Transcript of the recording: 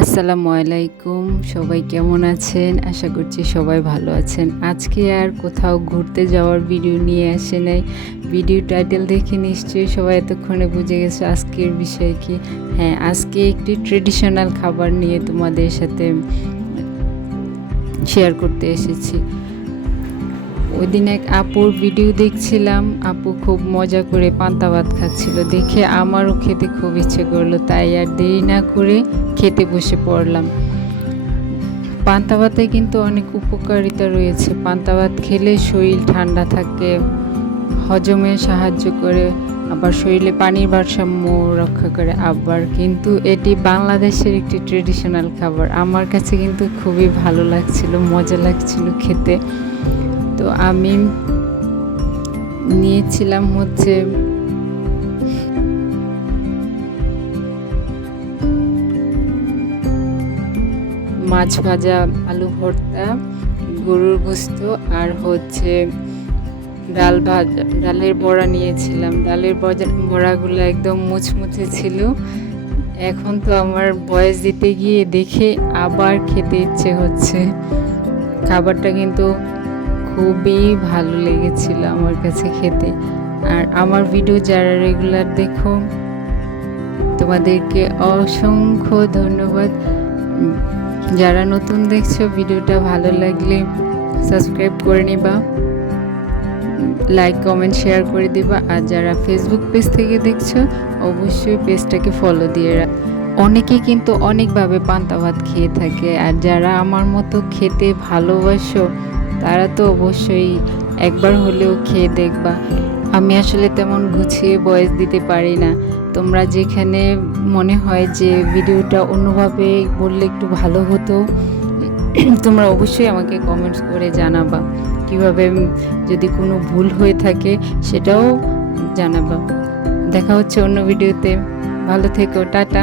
আসসালামু আলাইকুম, সবাই কেমন আছেন? আশা করছি সবাই ভালো আছেন। আজকে আর কোথাও ঘুরতে যাওয়ার ভিডিও নিয়ে আসে নাই। ভিডিও টাইটেল দেখে নিশ্চয়ই সবাই এতক্ষণে বুঝে গেছে আজকের বিষয় কি। হ্যাঁ আজকে একটি ট্রেডিশনাল খাবার নিয়ে তোমাদের সাথে শেয়ার করতে এসেছি। ওই দিন এক আপুর ভিডিও দেখছিলাম। আপু খুব মজা করে পান্তা ভাত খাচ্ছিল। দেখে আমারও খেতে খুব ইচ্ছে করল, তাই আর দেরি না করে খেতে বসে পড়লাম। পান্তা ভাতে কিন্তু অনেক উপকারিতা রয়েছে। পান্তা ভাত খেলে শরীর ঠান্ডা থাকে, হজমে সাহায্য করে, আবার শরীরে পানির ভারসাম্য রক্ষা করে। আবার কিন্তু এটি বাংলাদেশের একটি ট্রেডিশনাল খাবার। আমার কাছে কিন্তু খুবই ভালো লাগছিল, মজা লাগছিল খেতে। তো আমি নিয়েছিলাম হচ্ছে মাছ ভাজা আলু ভর্তা, গরুর গোস্ত আর হচ্ছে ডাল ভাজা, ডালের বড়া নিয়েছিলাম। ডালের বড়াগুলো একদম মুচমুচে ছিল। এখন তো আমার বয়স দিতে গিয়ে দেখে আবার খেতে ইচ্ছে হচ্ছে। খাবারটা কিন্তু খুবই ভালো লেগেছিল আমার কাছে খেতে। আর আমার ভিডিও যারা রেগুলার দেখো, তোমাদেরকে অসংখ্য ধন্যবাদ। যারা নতুন দেখছ ভিডিওটা ভালো লাগলে সাবস্ক্রাইব করে নিবা। লাইক কমেন্ট শেয়ার করে দিবা। আর যারা ফেসবুক পেজ থেকে দেখছ, অবশ্যই পেজটাকে ফলো দিয়ে রাখ অনেকে কিন্তু অনেকভাবে পান্তা ভাত খেয়ে থাকে। আর যারা আমার মতো খেতে ভালোবাসো তারা তো অবশ্যই একবার হলেও খেয়ে দেখবা। আমি আসলে তেমন গুছিয়ে বয়স দিতে পারি না। তোমরা যেখানে মনে হয় যে ভিডিওটা অন্যভাবে বললে একটু ভালো হতো, তোমরা অবশ্যই আমাকে কমেন্টস করে জানাবা। কীভাবে যদি কোনো ভুল হয়ে থাকে সেটাও জানাবা। দেখা হচ্ছে অন্য ভিডিওতে। ভালো থেকো, টাটা।